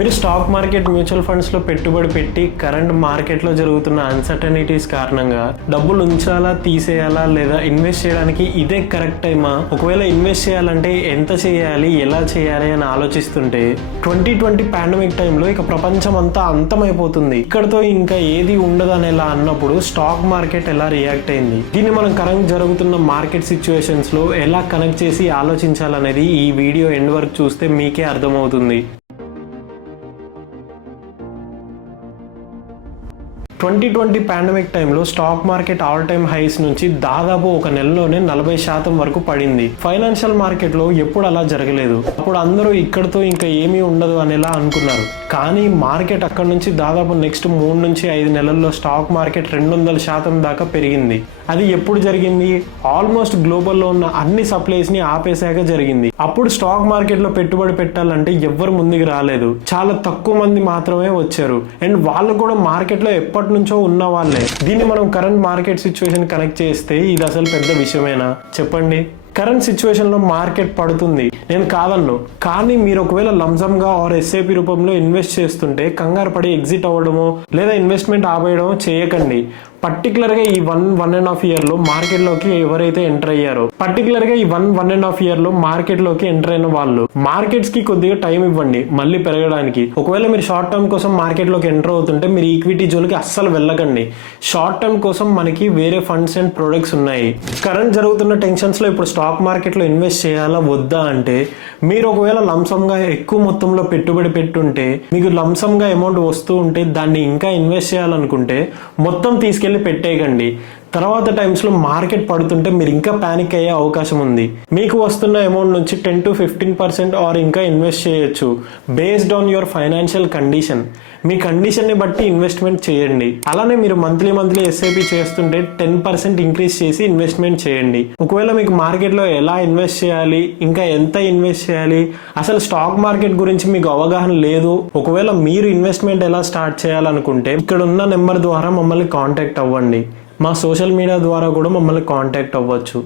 మీరు stock market mutual funds లో పెట్టుబడి పెట్టి కరెంట్ మార్కెట్ లో జరుగుతున్న అన్సర్టనిటీస్ కారణంగా డబ్బులు ఉంచాలా తీసేయాలా లేదా ఇన్వెస్ట్ చేయడానికి ఇదే కరెక్ట్ టైమా, ఒకవేళ ఇన్వెస్ట్ చేయాలంటే ఎంత చేయాలి ఎలా చేయాలి అని ఆలోచిస్తుంటే 2020 పాండమిక్ టైంలో ఇక ప్రపంచం అంతా అంతమైపోతుంది, ఇక్కడతో ఇంకా ఏది ఉండదు అనేలా అన్నప్పుడు స్టాక్ మార్కెట్ ఎలా రియాక్ట్ అయింది, దీన్ని మనం కరెంట్ జరుగుతున్న మార్కెట్ సిచ్యువేషన్స్ లో ఎలా కనెక్ట్ చేసి ఆలోచించాలనేది ఈ వీడియో ఎండ్ వరకు చూస్తే మీకే అర్థమవుతుంది. 2020 పాండమిక్ టైంలో stock market all time highs నుంచి దాదాపు ఒక నెలలోనే 40% వరకు పడింది. ఫైనాన్షియల్ మార్కెట్ లో ఎప్పుడు అలా జరగలేదు. అప్పుడు అందరూ ఇక్కడతో ఇంకా ఏమీ ఉండదు అనేలా అనుకున్నారు. కానీ మార్కెట్ అక్కడ నుంచి దాదాపు నెక్స్ట్ 3 నుంచి 5 నెలల్లో స్టాక్ మార్కెట్ 200% దాకా పెరిగింది. అది ఎప్పుడు జరిగింది? ఆల్మోస్ట్ గ్లోబల్లో ఉన్న అన్ని సప్లైస్ ని ఆపేశాక జరిగింది. అప్పుడు స్టాక్ మార్కెట్ లో పెట్టుబడి పెట్టాలంటే ఎవ్వరు ముందుకు రాలేదు, చాలా తక్కువ మంది మాత్రమే వచ్చారు. అండ్ వాళ్ళు కూడా మార్కెట్ లో ఎప్పటి నుంచో ఉన్న వాళ్ళే. దీన్ని మనం కరెంట్ మార్కెట్ సిచ్యువేషన్ కనెక్ట్ చేస్తే ఇది అసలు పెద్ద విషయమేనా చెప్పండి? కరెంట్ సిచ్యువేషన్ లో మార్కెట్ పడుతుంది, నేను కాదన్ను. కానీ మీరు ఒకవేళ లంసమ్ గా ఆర్ ఎస్ఐపి రూపంలో ఇన్వెస్ట్ చేస్తుంటే కంగారు పడి ఎగ్జిట్ అవ్వడమో లేదా ఇన్వెస్ట్మెంట్ ఆపేయడమో చేయకండి. పర్టికులర్ గా ఈ 1.5 ఇయర్ లో మార్కెట్ లోకి ఎవరైతే ఎంటర్ అయ్యారో, పర్టికులర్ గా ఈ 1.5 ఇయర్ లో మార్కెట్ లోకి ఎంటర్ అయిన వాళ్ళు మార్కెట్స్ కి కొద్దిగా టైం ఇవ్వండి మళ్ళీ పెరగడానికి. ఒకవేళ మీరు షార్ట్ టర్మ్ కోసం మార్కెట్ లోకి ఎంటర్ అవుతుంటే మీరు ఈక్విటీ జోలికి అస్సలు వెళ్ళకండి. షార్ట్ టర్మ్ కోసం మనకి వేరే ఫండ్స్ అండ్ ప్రొడక్ట్స్ ఉన్నాయి. కరెంట్ జరుగుతున్న టెన్షన్స్ లో ఇప్పుడు స్టాక్ మార్కెట్ లో ఇన్వెస్ట్ చేయాలా వద్దా అంటే, మీరు ఒకవేళ లంసమ్ గా ఎక్కువ మొత్తంలో పెట్టుబడి పెట్టుంటే మీకు లంసమ్ గా అమౌంట్ వస్తూ ఉంటే దాన్ని ఇంకా ఇన్వెస్ట్ చేయాలనుకుంటే మొత్తం తీసుకెళ్లి పెట్టేయకండి. తర్వాత టైమ్స్ లో మార్కెట్ పడుతుంటే మీరు ఇంకా పానిక్ అయ్యే అవకాశం ఉంది. మీకు వస్తున్న అమౌంట్ నుంచి 10 to 15% ఆర్ ఇంకా ఇన్వెస్ట్ చేయొచ్చు based on your financial condition. Me condition ని బట్టి ఇన్వెస్ట్మెంట్ చేయండి. అలానే మీరు మంత్లీ ఎస్ఐపి చేస్తుంటే 10% ఇంక్రీజ్ చేసి ఇన్వెస్ట్మెంట్ చేయండి. ఒకవేళ మీకు మార్కెట్ లో ఎలా ఇన్వెస్ట్ చేయాలి, ఇంకా ఎంత ఇన్వెస్ట్ చేయాలి, అసలు స్టాక్ మార్కెట్ గురించి మీకు అవగాహన లేదు, ఒకవేళ మీరు ఇన్వెస్ట్మెంట్ ఎలా స్టార్ట్ చేయాలనుకుంటే ఇక్కడ ఉన్న నెంబర్ ద్వారా మమ్మల్ని కాంటాక్ట్ అవ్వండి. మా సోషల్ మీడియా ద్వారా కూడా మమ్మల్ని కాంటాక్ట్ అవ్వచ్చు.